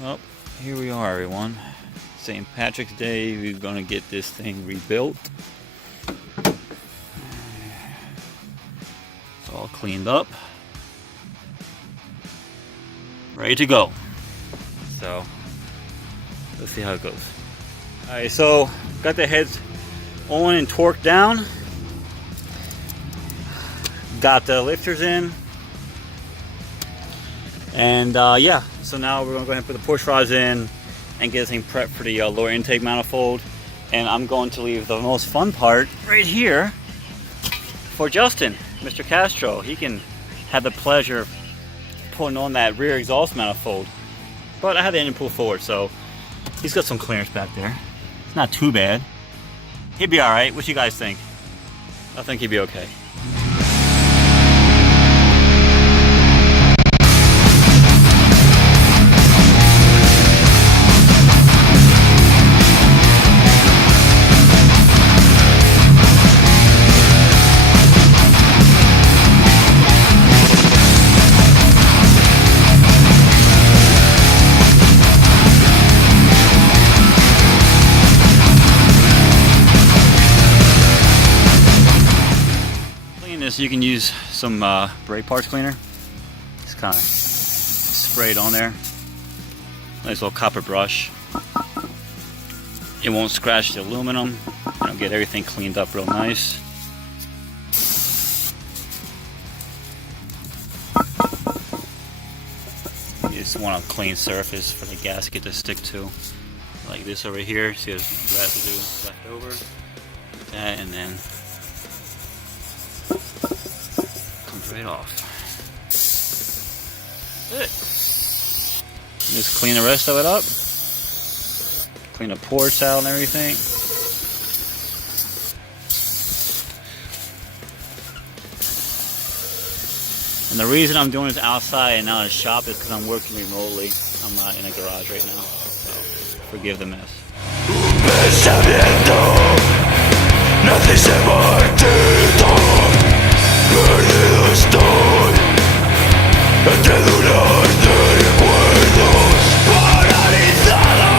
Well, here we are, everyone. St. Patrick's Day, we're gonna get this thing rebuilt. It's all cleaned up. Ready to go. So, let's see how it goes. Alright, so got the heads on and torqued down. Got the lifters in. And yeah, so now we're going to go ahead and put the push rods in and get this thing prepped for the lower intake manifold. And I'm going to leave the most fun part right here for Justin, Mr. Castro. He can have the pleasure of putting on that rear exhaust manifold. But I had the engine pull forward, so he's got some clearance back there. It's not too bad. He'd be alright. What you guys think? I think he'd be okay. You can use some brake parts cleaner. Just kind of spray it on there. Nice little copper brush. It won't scratch the aluminum. It'll get everything cleaned up real nice. You just want a clean surface for the gasket to stick to. Like this over here. See there's residue left over. Like that, and then right off. Good. Just clean the rest of it up. Clean the ports out and everything. And the reason I'm doing this outside and not in a shop is because I'm working remotely. I'm not in a garage right now, so forgive the mess. Perdido estoy entre duras de recuerdos, paralizado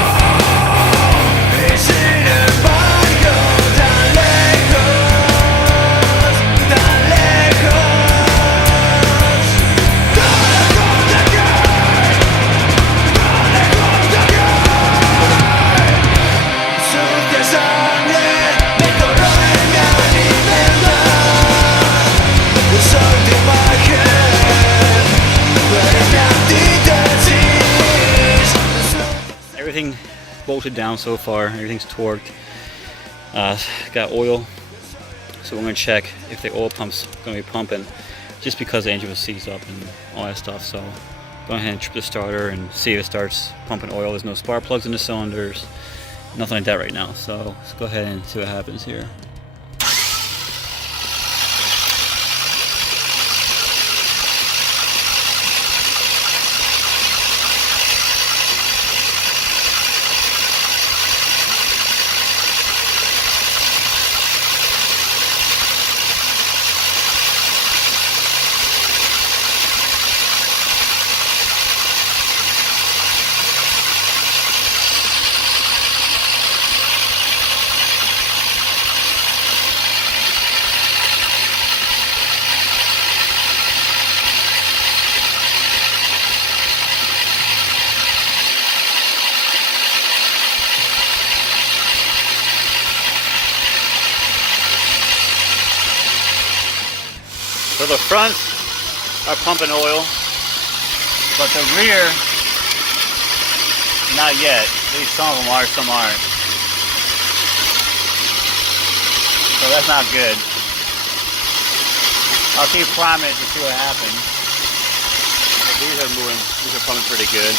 y sin embargo tan lejos, tan lejos, tan lejos de aquí, tan lejos de aquí. Sucia sangre me corroe mi alimento. Everything bolted down so far, everything's torqued. Got oil, so we're going to check if the oil pump's going to be pumping, just because the engine was seized up and all that stuff. So go ahead and trip the starter and see if it starts pumping oil. There's no spark plugs in the cylinders, nothing like that right now. So let's go ahead and see what happens here. So the fronts are pumping oil, but the rear, not yet. At least some of them are, some aren't. So that's not good. I'll keep priming it to see what happens. But these are moving, these are pumping pretty good.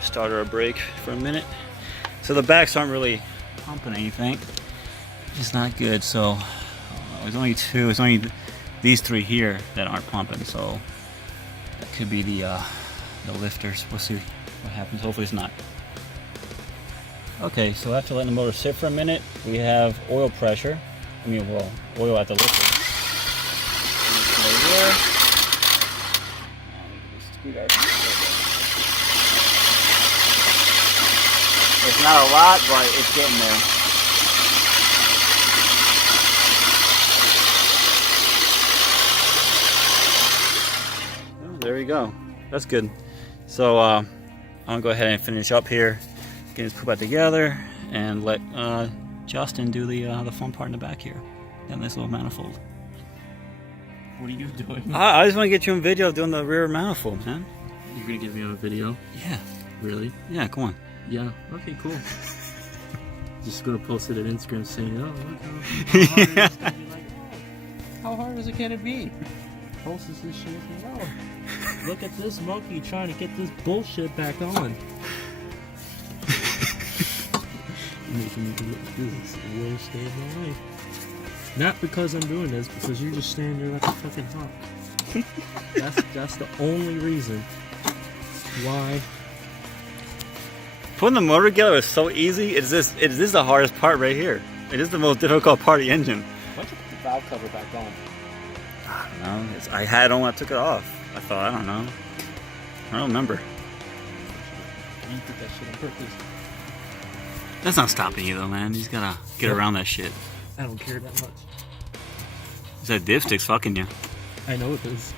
Starter a brake for a minute. So the backs aren't really pumping anything. It's not good. So there's only two. It's only these three here that aren't pumping. So that could be the the lifters. We'll see what happens. Hopefully it's not. Okay, so after letting the motor sit for a minute, we have oil pressure. I mean, well, oil at the lifter. It's not a lot, but it's getting there. Oh, there we go. That's good. So I'm gonna go ahead and finish up here, get this put back together, and let Justin do the fun part in the back here. That nice little manifold. What are you doing? I just want to get you in video of doing the rear manifold, man. You're gonna get me on a video? Yeah. Really? Yeah, come on. Yeah. Okay, cool. Just gonna post it on Instagram saying, oh, look how hard it is. Gonna be like, oh, how hard is it gonna be? Post this shit and oh, look at this monkey trying to get this bullshit back on. Making me look like this is the worst day of my life. Not because I'm doing this, because you're just standing there like a fucking hawk. That's the only reason why. Putting the motor together is so easy. It is the hardest part right here. It is the most difficult part of the engine. Why don't you put the valve cover back on? I don't know. I had it on when I took it off. I thought, I don't know. I don't remember. You did that shit on purpose. That's not stopping you though, man. You just gotta get around that shit. I don't care that much. It's that dipstick's fucking you. I know it is.